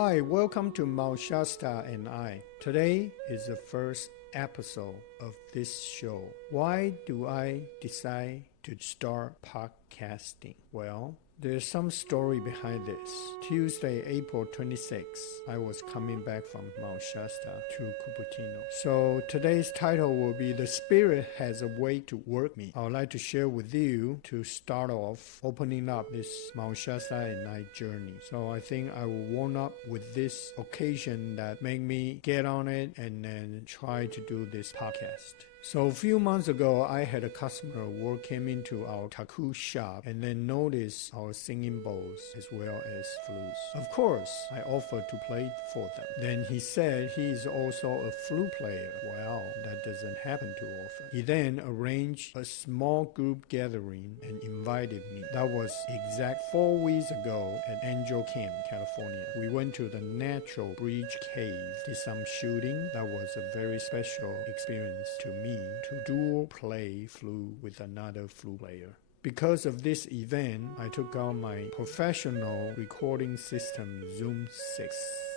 Hi, welcome to Mount Shasta and I. Today is the first episode of this show. Why do I decide to start podcasting? Well, there's some story behind this. Tuesday, April 26th, I was coming back from Mount Shasta to Cupertino. So today's title will be The Spirit Has a Way to Work Me. I would like to share with you to start off opening up this Mount Shasta and I journey. So I think I will warm up with this occasion that made me get on it and then try to do this podcast. So a few months ago, I had a customer who came into our taku shop and then noticed our singing bowls as well as flutes. Of course, I offered to play for them. Then he said he is also a flute player. Well, that doesn't happen too often. He then arranged a small group gathering and invited me. That was exact 4 weeks ago at Angel Camp, California. We went to the Natural Bridge Cave, did some shooting. That was a very special experience to me to dual play flute with another flute player. Because of this event, I took out my professional recording system Zoom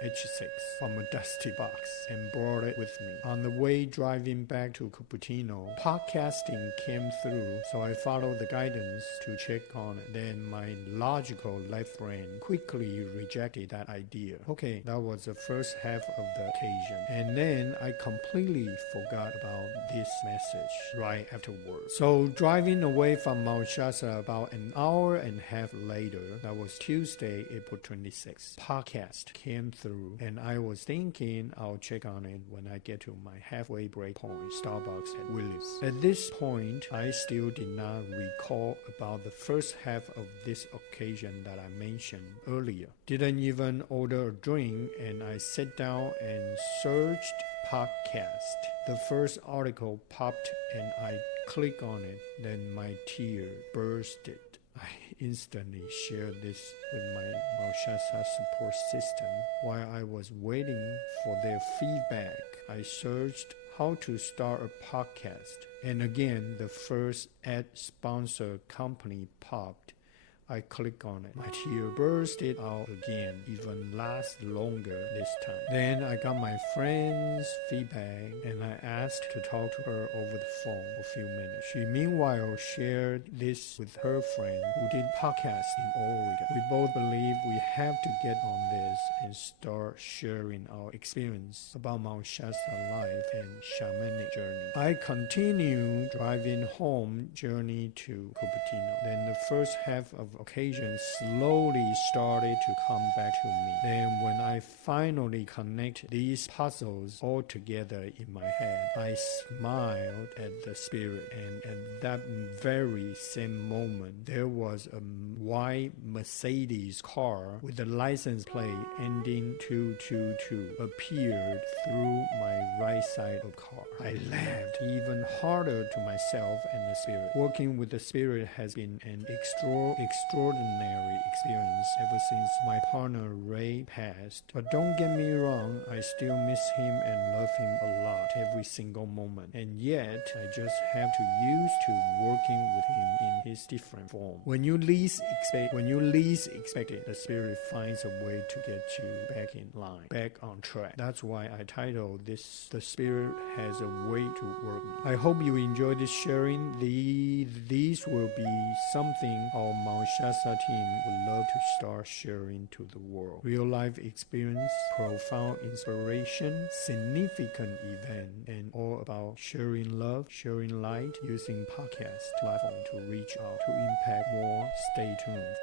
H6 from a dusty box and brought it with me. On the way driving back to Cupertino, podcasting came through, so I followed the guidance to check on it. Then my logical left brain quickly rejected that idea. Okay, that was the first half of the occasion. And then I completely forgot about this message right afterwards. So driving away from Mount Shasta about an hour and a half later, that was Tuesday, April 26th, podcast came through and I was thinking I'll check on it when I get to my halfway break point, Starbucks at Willis. At this point, I still did not recall about the first half of this occasion that I mentioned earlier. Didn't even order a drink and I sat down and searched podcast. The first article popped and I clicked on it, then my tear bursted. I instantly shared this with my Mount Shasta support system. While I was waiting for their feedback, I searched how to start a podcast. And again, the first ad sponsor company popped. I click on it. My tear bursted out again, even last longer this time. Then I got my friend's feedback and I asked to talk to her over the phone for a few minutes. She meanwhile shared this with her friend who did podcasts in Oregon. We both believe we have to get on this and start sharing our experience about Mount Shasta life and shamanic journey. I continued driving home journey to Cupertino. Then the first half of occasion slowly started to come back to me. Then when I finally connect these puzzles all together in my head, I smiled at the spirit, and at that very same moment there was a white Mercedes car with the license plate ending 222 appeared through my right side of the car. I laughed even harder to myself and the spirit. Working with the spirit has been an extraordinary experience ever since my partner Ray passed. But don't get me wrong, I still miss him and love him a lot every single moment. And yet, I just have to used to working with him in his different form. When you least expect it, the spirit finds a way to get you back in line, back on track. That's why I titled this, The Spirit Has a Way to Work Me. I hope you enjoy this sharing. These will be something our Mount Shasta team would love to start sharing to the world. Real life experience, profound inspiration, significant event, and all about sharing love, sharing light, using podcast platform to reach out to impact more. Stay tuned.